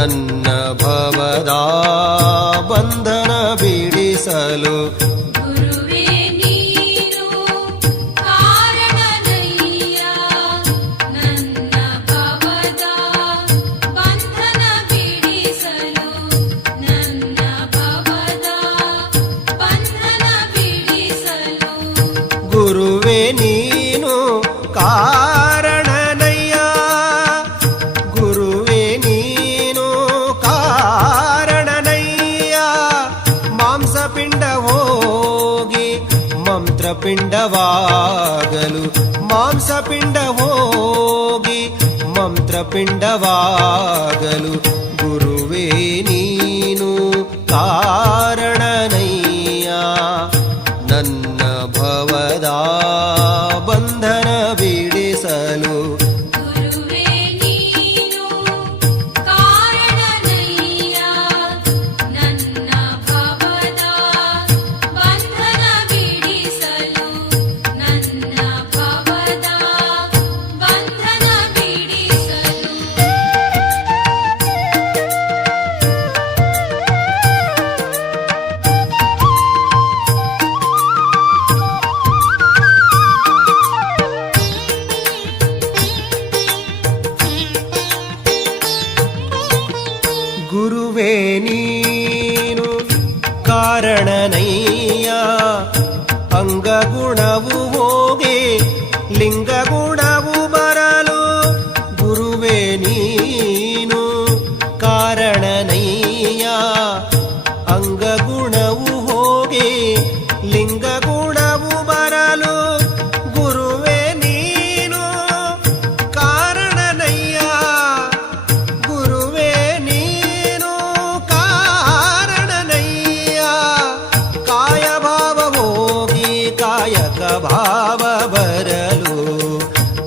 ನನ್ನ ಭವದ ಬಂಧನ ಬಿಡಿಸಲು ಗುರುವೇ ನೀನು ಕಾರಣನಯ್ಯ ನನ್ನ ಭವದ ಬಂಧನ ಬಿಡಿಸಲು ನನ್ನ ಭವದ ಬಂಧನ ಬಿಡಿಸಲು ಗುರುವೇ ನೀನು ಕಾರಣನಯ್ಯ ಗುರುವೇ ನೀನು ಕಾರಣನಯ್ಯ ಮಾಂಸಪಿಂಡ ಹೋಗಿ ಮಂತ್ರಪಿಂಡವಾಗಲು ಮಾಂಸಪಿಂಡ ಹೋಗಿ ಮಂತ್ರಪಿಂಡವಾಗಲು ಗುರುವೇ ನೀನು ಕಾರಣನಯ್ಯ ನನ್ನ ಭವದ ಬಂಧನ ಬಿಡಿಸಲು ಗುರುವೇ ನೀನು ಕಾರಣನಯ್ಯ ನನ್ನ ಭವದ ಬಂಧನ ಬಿಡಿಸಲು ನನ್ನ ಭವದ ಬಂಧನ ಬಿಡಿಸಲು ಗುರುವೇ ನೀನು ಕಾರಣನಯ್ಯ ಅಂಗಗುಣವು ಹೋಗಿ ಲಿಂಗಗುಣವು ಬರಲು ಗುರುವೇ ನೀನು ಕಾರಣನಯ್ಯ ಅಂಗಗುಣವು ಹೋಗಿ ಲಿಂಗಗುಣವು ಬರಲು ಗುರುವೇ ನೀನು ಕಾರಣನಯ್ಯ ಗುರುವೇ ನೀನು ಕಾರಣನಯ್ಯ ಕಾಯಭಾವ ಹೋಗಿ ಕಾಯಕ ಭಾವ ಬರಲು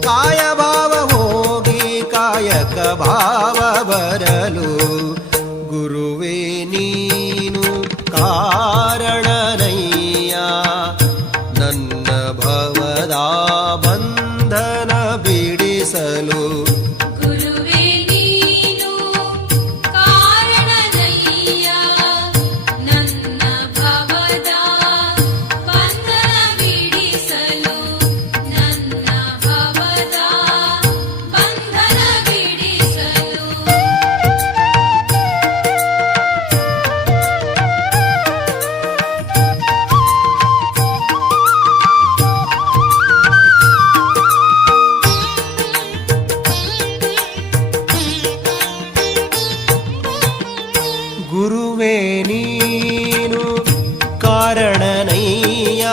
ಕಾಯಭಾವ ಹೋಗಿ ಕಾಯಕ ಭಾವ ಬರಲು ಗುರುವೇ ನೀನು ಕಾರಣನಯ್ಯ ನನ್ನ ಭವದ ಬಂಧನ ಬಿಡಿಸಲು ಗುರುವೇ ನೀನು ಕಾರಣನಯ್ಯ ನನ್ನ ಭವದ ಬಂಧನ ಬಿಡಿಸಲು ನನ್ನ ಭವದ ಬಂಧನ ಬಿಡಿಸಲು ಗುರುವೇ ನೀನು ಕಾರಣನಯ್ಯ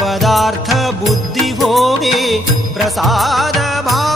ಪದಾರ್ಥ ಬುದ್ಧಿ ಹೋಗಿ ಪ್ರಸಾದ ಭಾವ